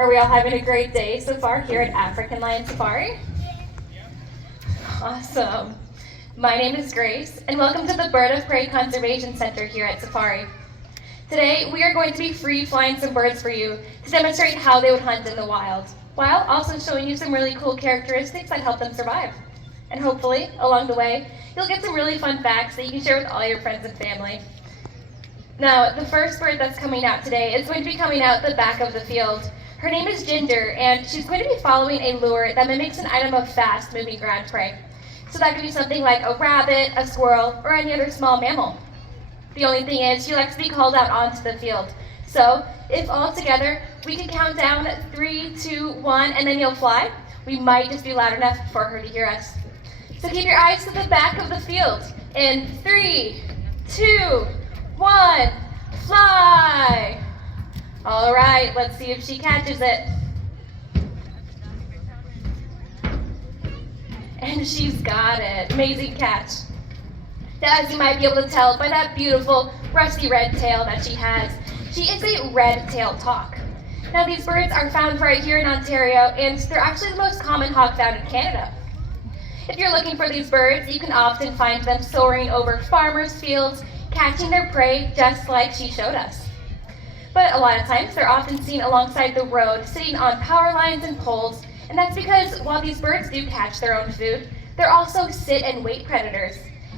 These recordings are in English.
Are we all having a great day so far here at African Lion Safari? Awesome. My name is Grace, and welcome to the Bird of Prey Conservation Center here at Safari. Today, we are going to be free flying some birds for you to demonstrate how they would hunt in the wild, while also showing you some really cool characteristics that help them survive. And hopefully, along the way, you'll get some really fun facts that you can share with all your friends and family. Now, the first bird that's coming out today is going to be coming out the back of the field. Her name is Ginger, and she's going to be following a lure that mimics an item of fast-moving ground prey. So that could be something like a rabbit, a squirrel, or any other small mammal. The only thing is, she likes to be called out onto the field. So, if all together, we can count down 3, 2, 1, and then you'll fly, we might just be loud enough for her to hear us. So keep your eyes to the back of the field. In 3, 2, 1, fly! All right, let's see if she catches it. And she's got it. Amazing catch. Now, as you might be able to tell by that beautiful rusty red tail that she has, she is a red-tailed hawk. Now, these birds are found right here in Ontario, and they're actually the most common hawk found in Canada. If you're looking for these birds, you can often find them soaring over farmers' fields, catching their prey just like she showed us. But a lot of times, they're often seen alongside the road, sitting on power lines and poles, and that's because while these birds do catch their own food, they're also sit and wait predators.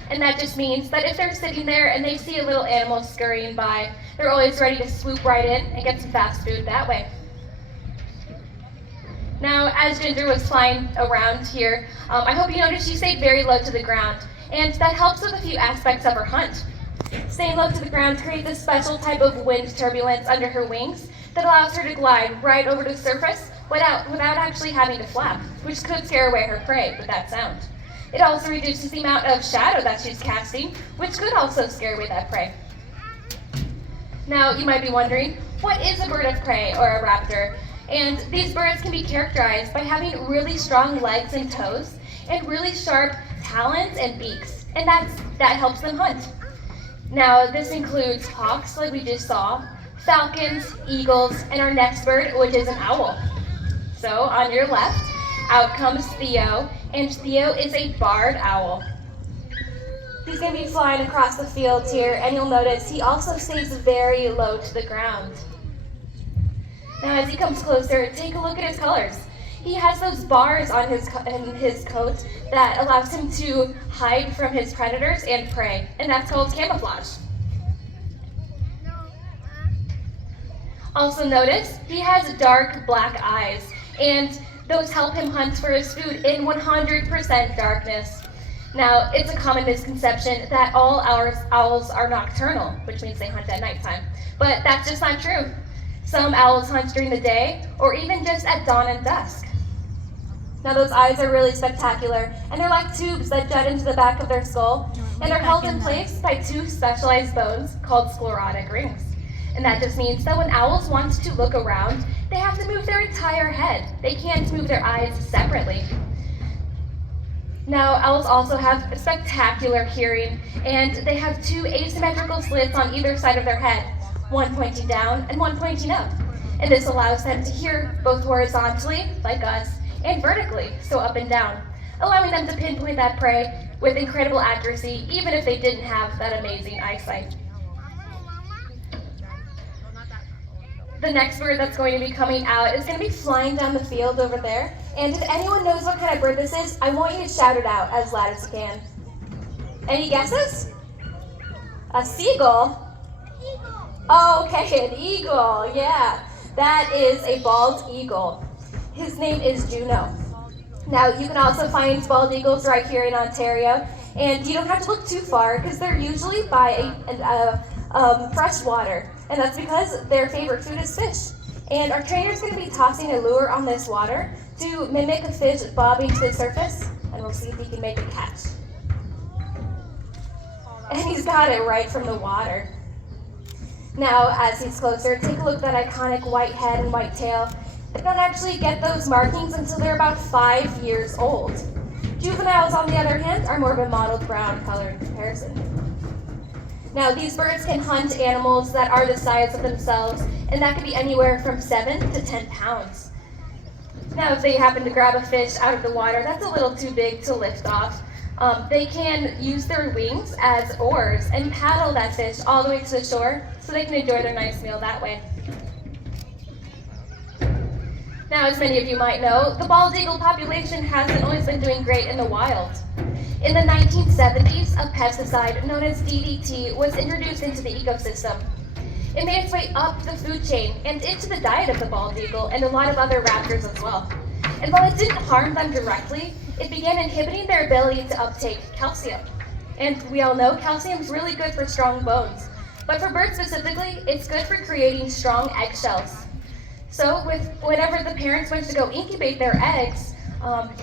And that just means that if they're sitting there and they see a little animal scurrying by, they're always ready to swoop right in and get some fast food that way. Now, as Ginger was flying around here, I hope you noticed she stayed very low to the ground, and that helps with a few aspects of her hunt. Staying low to the ground creates a special type of wind turbulence under her wings that allows her to glide right over the surface without actually having to flap, which could scare away her prey with that sound. It also reduces the amount of shadow that she's casting, which could also scare away that prey. Now, you might be wondering, what is a bird of prey or a raptor? And these birds can be characterized by having really strong legs and toes and really sharp talons and beaks, and that helps them hunt. Now, this includes hawks, like we just saw, falcons, eagles, and our next bird, which is an owl. So, on your left, out comes Theo, and Theo is a barred owl. He's going to be flying across the field here, and you'll notice he also stays very low to the ground. Now, as he comes closer, take a look at his colors. He has those bars on his coat that allows him to hide from his predators and prey, and that's called camouflage. Also notice, he has dark black eyes, and those help him hunt for his food in 100% darkness. Now, it's a common misconception that all owls are nocturnal, which means they hunt at nighttime, but that's just not true. Some owls hunt during the day, or even just at dawn and dusk. Now, those eyes are really spectacular, and they're like tubes that jut into the back of their skull, and are held in place by two specialized bones called sclerotic rings. And that just means that when owls want to look around, they have to move their entire head. They can't move their eyes separately. Now, owls also have spectacular hearing, and they have two asymmetrical slits on either side of their head, one pointing down and one pointing up. And this allows them to hear both horizontally, like us, and vertically, so up and down, allowing them to pinpoint that prey with incredible accuracy, even if they didn't have that amazing eyesight. The next bird that's going to be coming out is going to be flying down the field over there. And if anyone knows what kind of bird this is, I want you to shout it out as loud as you can. Any guesses? A seagull? Eagle. Oh, okay, an eagle, yeah. That is a bald eagle. His name is Juno. Now, you can also find bald eagles right here in Ontario, and you don't have to look too far because they're usually by fresh water. And that's because their favorite food is fish. And our trainer's going to be tossing a lure on this water to mimic a fish bobbing to the surface, and we'll see if he can make a catch. And he's got it right from the water. Now, as he's closer, take a look at that iconic white head and white tail. They don't actually get those markings until they're about 5 years old. Juveniles, on the other hand, are more of a mottled brown color in comparison. Now, these birds can hunt animals that are the size of themselves, and that could be anywhere from 7 to 10 pounds. Now, if they happen to grab a fish out of the water that's a little too big to lift off, they can use their wings as oars and paddle that fish all the way to the shore so they can enjoy their nice meal that way. Now, as many of you might know, the bald eagle population hasn't always been doing great in the wild. In the 1970s, a pesticide known as DDT was introduced into the ecosystem. It made its way up the food chain and into the diet of the bald eagle and a lot of other raptors as well. And while it didn't harm them directly, it began inhibiting their ability to uptake calcium. And we all know calcium is really good for strong bones. But for birds specifically, it's good for creating strong eggshells. So whenever the parents went to go incubate their eggs,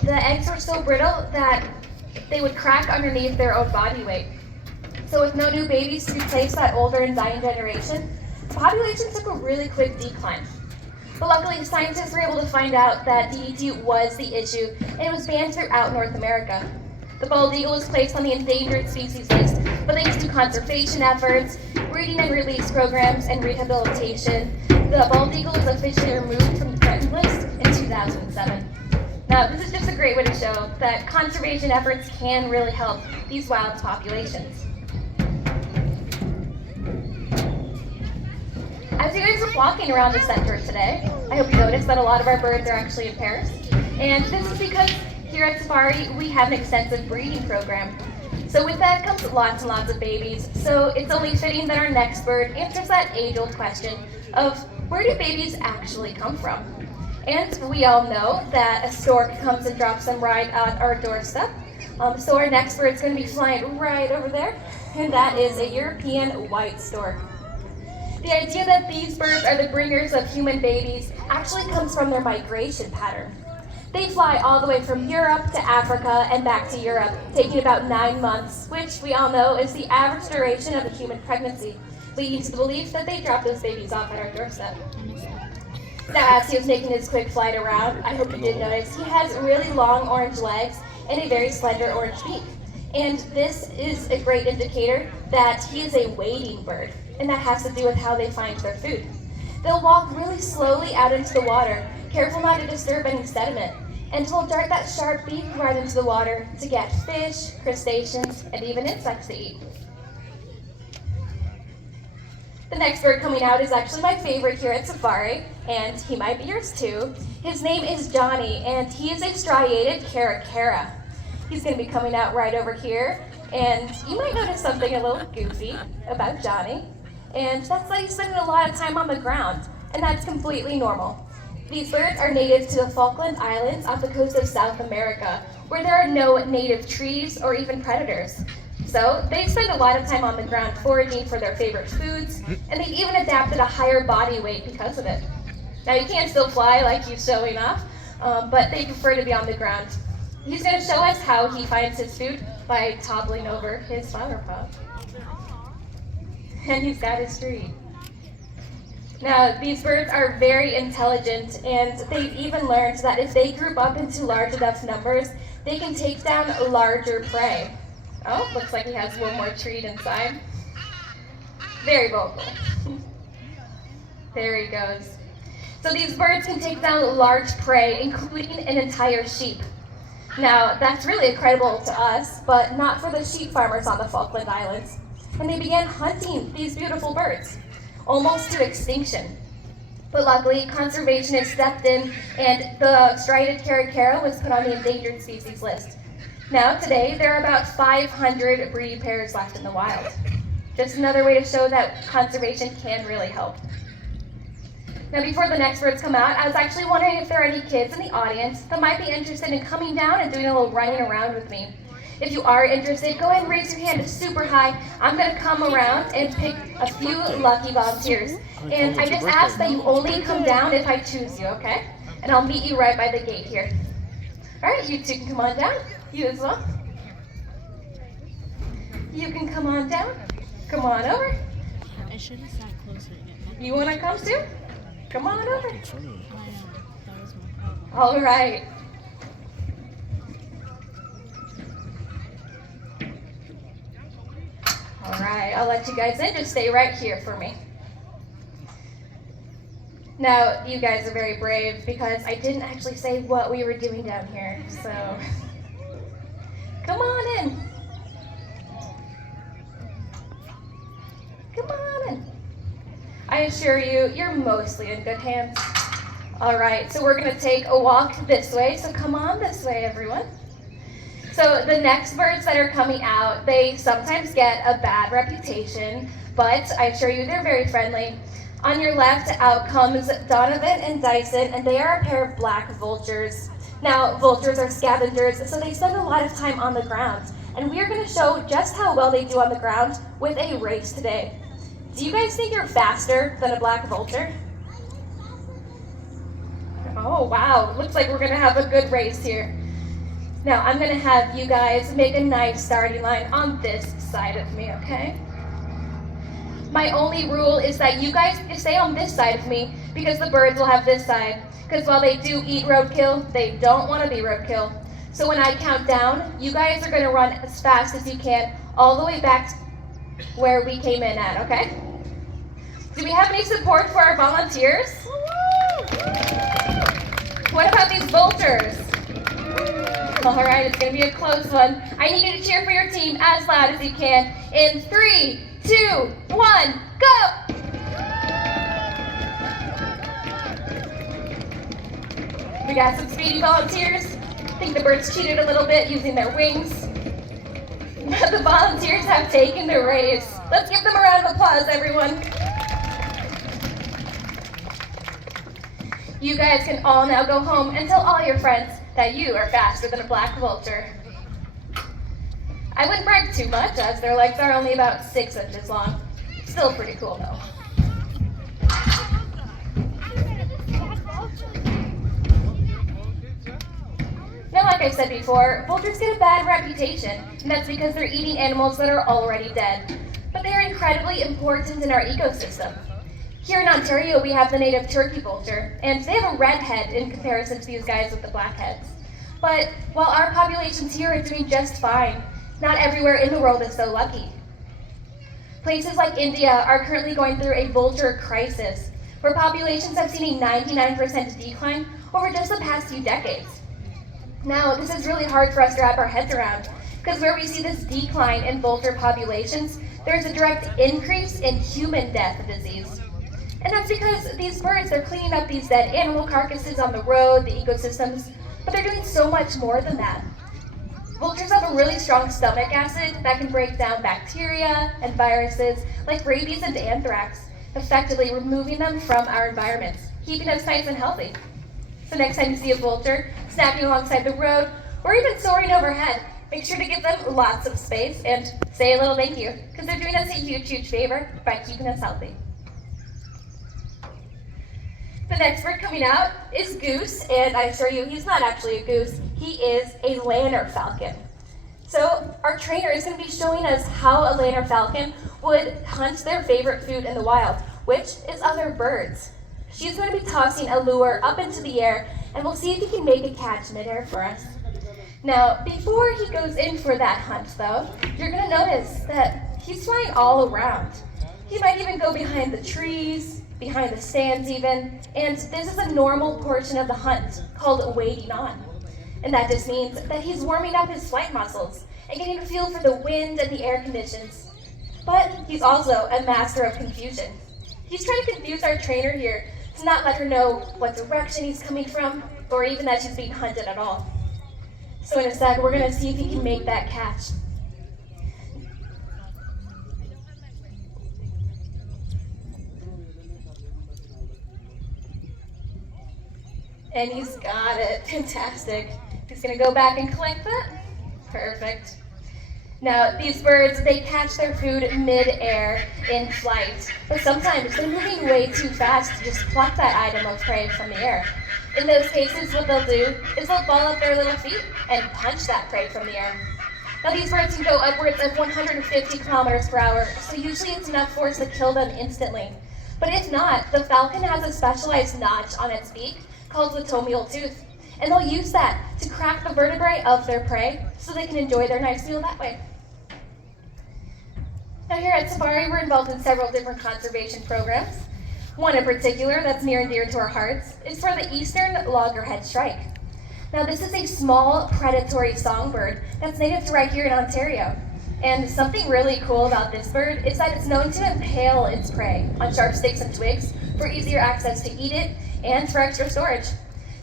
the eggs were so brittle that they would crack underneath their own body weight. So with no new babies to replace that older and dying generation, the population took a really quick decline. But luckily, scientists were able to find out that DDT was the issue, and it was banned throughout North America. The bald eagle was placed on the endangered species list, but thanks to conservation efforts, breeding and release programs, and rehabilitation, the bald eagle was officially removed from the threatened list in 2007. Now, this is just a great way to show that conservation efforts can really help these wild populations. As you guys are walking around the center today, I hope you noticed that a lot of our birds are actually in pairs. And this is because here at Safari, we have an extensive breeding program. So with that comes lots and lots of babies. So it's only fitting that our next bird answers that age-old question of where do babies actually come from? And we all know that a stork comes and drops them right at our doorstep. So our next bird is going to be flying right over there, and that is a European white stork. The idea that these birds are the bringers of human babies actually comes from their migration pattern. They fly all the way from Europe to Africa and back to Europe, taking about 9 months, which we all know is the average duration of a human pregnancy, leading to the belief that they drop those babies off at our doorstep. Now, as he was making his quick flight around, I hope you did notice, he has really long orange legs and a very slender orange beak. And this is a great indicator that he is a wading bird, and that has to do with how they find their food. They'll walk really slowly out into the water, careful not to disturb any sediment, and will dart that sharp beak right into the water to get fish, crustaceans, and even insects to eat. The next bird coming out is actually my favorite here at Safari, and he might be yours too. His name is Johnny, and he is a striated caracara. He's going to be coming out right over here, and you might notice something a little goofy about Johnny, and that's that he's spending a lot of time on the ground, and that's completely normal. These birds are native to the Falkland Islands off the coast of South America, where there are no native trees or even predators. So they spend a lot of time on the ground foraging for their favorite foods, and they've even adapted a higher body weight because of it. Now you can still fly like he's showing off, but they prefer to be on the ground. He's going to show us how he finds his food by toppling over his flower pot. And he's got his tree. Now, these birds are very intelligent, and they've even learned that if they group up into large enough numbers, they can take down larger prey. Oh, looks like he has one more treat inside. Very vocal. There he goes. So these birds can take down large prey, including an entire sheep. Now, that's really incredible to us, but not for the sheep farmers on the Falkland Islands. And they began hunting these beautiful birds, almost to extinction. But luckily, conservationists stepped in, and the striated caracara was put on the endangered species list. Now, today, there are about 500 breeding pairs left in the wild. Just another way to show that conservation can really help. Now, before the next birds come out, I was actually wondering if there are any kids in the audience that might be interested in coming down and doing a little running around with me. If you are interested, go ahead and raise your hand super high. I'm going to come around and pick a few lucky volunteers. And I just ask that you only come down if I choose you, okay? And I'll meet you right by the gate here. All right, you two can come on down. You as well. You can come on down. Come on over. I should have sat closer. You want to come too? Come on over. I know. That was my problem. All right. All right. right, I'll let you guys in. Just stay right here for me. Now, you guys are very brave because I didn't actually say what we were doing down here, so come on in. Come on in. I assure you, you're mostly in good hands. All right, so we're gonna take a walk this way, so come on this way, everyone. So the next birds that are coming out, they sometimes get a bad reputation, but I assure you they're very friendly. On your left, out comes Donovan and Dyson, and they are a pair of black vultures. Now, vultures are scavengers, so they spend a lot of time on the ground, and we are going to show just how well they do on the ground with a race today. Do you guys think you're faster than a black vulture? Oh, wow. Looks like we're going to have a good race here. Now, I'm going to have you guys make a nice starting line on this side of me, okay? My only rule is that you guys stay on this side of me because the birds will have this side. Because while they do eat roadkill, they don't want to be roadkill. So when I count down, you guys are going to run as fast as you can all the way back to where we came in at, okay? Do we have any support for our volunteers? What about these vultures? All right, it's going to be a close one. I need you to cheer for your team as loud as you can. In 3, 2, 1, go! We got some speedy volunteers. I think the birds cheated a little bit using their wings. The volunteers have taken the race. Let's give them a round of applause, everyone. You guys can all now go home and tell all your friends that you are faster than a black vulture. I wouldn't brag too much, as their legs are only about 6 inches long. Still pretty cool, though. Now, like I said before, vultures get a bad reputation, and that's because they're eating animals that are already dead. But they are incredibly important in our ecosystem. Here in Ontario, we have the native turkey vulture, and they have a red head in comparison to these guys with the black heads. But while our populations here are doing just fine, not everywhere in the world is so lucky. Places like India are currently going through a vulture crisis, where populations have seen a 99% decline over just the past few decades. Now, this is really hard for us to wrap our heads around, because where we see this decline in vulture populations, there's a direct increase in human death disease. And that's because these birds, they're cleaning up these dead animal carcasses on the road, the ecosystems, but they're doing so much more than that. Vultures have a really strong stomach acid that can break down bacteria and viruses like rabies and anthrax, effectively removing them from our environments, keeping us nice and healthy. So next time you see a vulture snapping alongside the road or even soaring overhead, make sure to give them lots of space and say a little thank you, because they're doing us a huge, huge favor by keeping us healthy. The next bird coming out is Goose, and I assure you he's not actually a goose, he is a Lanner falcon. So our trainer is going to be showing us how a Lanner falcon would hunt their favorite food in the wild, which is other birds. She's going to be tossing a lure up into the air, and we'll see if he can make a catch midair for us. Now, before he goes in for that hunt, though, you're going to notice that he's flying all around. He might even go behind the trees, behind the stands even, and this is a normal portion of the hunt called waiting on. And that just means that he's warming up his flight muscles and getting a feel for the wind and the air conditions. But he's also a master of confusion. He's trying to confuse our trainer here to not let her know what direction he's coming from, or even that she's being hunted at all. So in a sec, we're gonna see if he can make that catch. And he's got it. Fantastic. He's going to go back and collect that. Perfect. Now, these birds, they catch their food mid-air in flight. But sometimes they're moving way too fast to just pluck that item of prey from the air. In those cases, what they'll do is they'll ball up their little feet and punch that prey from the air. Now, these birds can go upwards of 150 kilometers per hour, so usually it's enough force to kill them instantly. But if not, the falcon has a specialized notch on its beak called the tomial tooth, and they'll use that to crack the vertebrae of their prey so they can enjoy their nice meal that way. Now here at Safari, we're involved in several different conservation programs. One in particular that's near and dear to our hearts is for the eastern loggerhead shrike. Now this is a small predatory songbird that's native to right here in Ontario. And something really cool about this bird is that it's known to impale its prey on sharp sticks and twigs for easier access to eat it and for extra storage.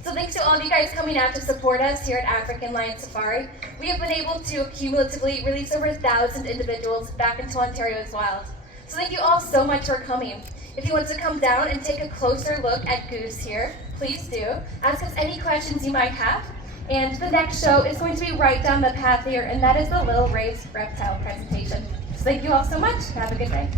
So thanks to all of you guys coming out to support us here at African Lion Safari, we have been able to cumulatively release over 1,000 individuals back into Ontario's wild. So thank you all so much for coming. If you want to come down and take a closer look at Goose here, please do. Ask us any questions you might have. And the next show is going to be right down the path here, and that is the Little Rays reptile presentation. So thank you all so much. Have a good day.